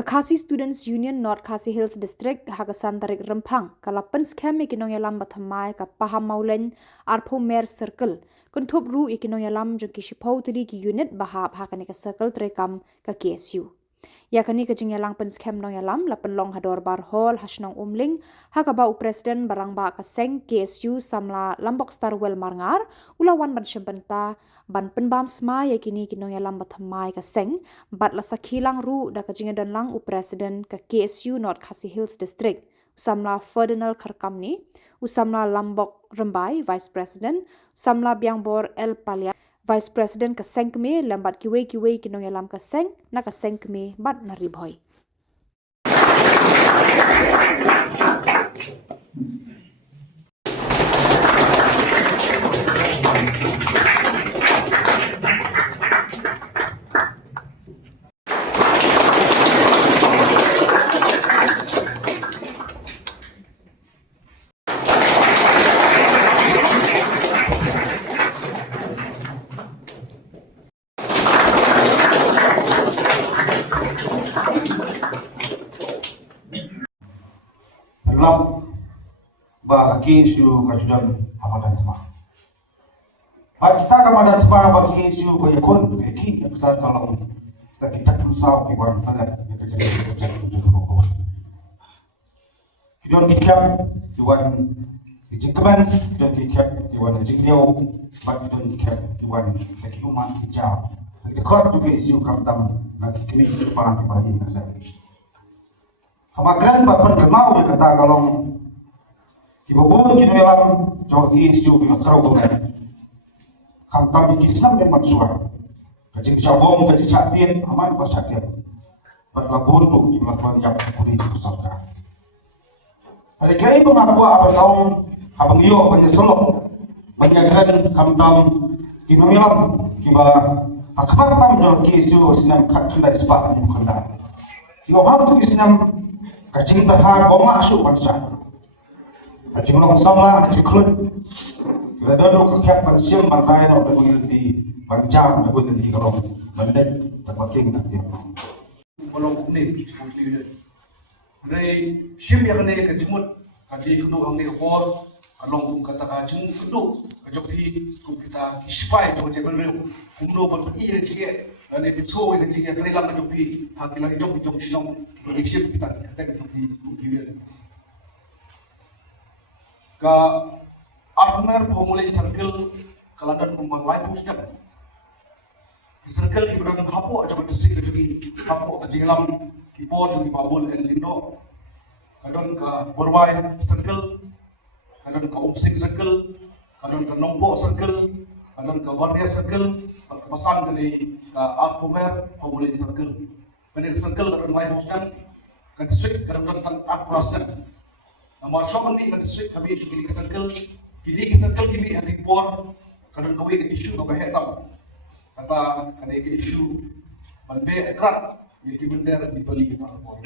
Khasi Students Union North Khasi Hills District Hagasan Tarik Rempang kalapan scam ikinong yalam bathamai ka paham maulen arpo mer circle kuntup ru ikinong yalam jo kishipau tadi ki unit bahap hakani ka circle trekam ka KSU yakani ka jingyalang pen scam nong yalam lapan long hador bar hall hasnong umling hakaba u president barang ba ka seng KSU samla lambok star well marngar ulawan ban shempenta ban penbam sma yakini kinong yalam bathamai ka seng bat la sakhilang ru da ka jingadan lang u president ka KSU North Khasi Hills District samla Ferdinand Kharkamni usamla lambok rembai vice president samla biangbor el palia Vice President ka seng keme lambat kiwe kinong yalam ka seng na ka seng keme bat na ribhoy. Dalam bagi isu kajudan hamadan tema. Bagi kita kamadan tema bagi isu bayakun bagi eksar kalau kita berusaha kiban talat kita jadi rokok. Kiban kiban kiban jikman dan kiban jikdiau bagi kiban sekiuman hijau. Dekat juga isu kamtam lagi kini depan kembali nasab. Kamagran bapan gemau kata kalau ibubun kini dalam jogi isu dengan kerau kan kamtam kisam yang mansuar kajik jabong kajik catin aman pasakit berlabur tu melakukan yang kuri bersabda ada gaya pengaku abang kaum abang iyo banyak selok banyak kan kamtam kini dalam kiba akbar tam jogi isu sinam katulai sepat yang kena kiba ham tu sinam kacing terhar boma asuk bangsa kacing long samla kacing klut ladano kakek pensiun markai no di panjang aku di kalau mandek terpaking nanti belum ni unit rei sim yang ni kejemut kaji kudu hang ni kor along kata kacing kudu kajok hi kita kispai jo jebel melu kumdo bal iya jige ane ditso ini jige trelam kajok hi hakila jok silong sim kita kajok hi kudiwe ka partner formula circle kaladan kumbang live booster circle ki berang hapo aja bersih jadi hapo jinglam ki po jadi babul kan lindo kadon ka borwai circle kadon ka umsing circle kadon ka nombo circle kadon ka warrior circle pasan kali ka alcomer formula circle kan circle kadon live booster kan switch kadon tan approach nama shop ni kan switch kami kini circle kini adik por kadon kawin ke issue ka bahe tau kata kada ke issue bande ekrat yang kibender di bali kita por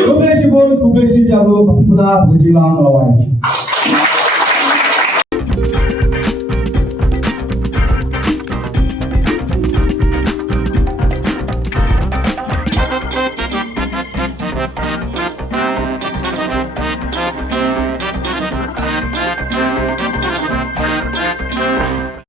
Kubesi bon kubesi jabo puna bujilang lawai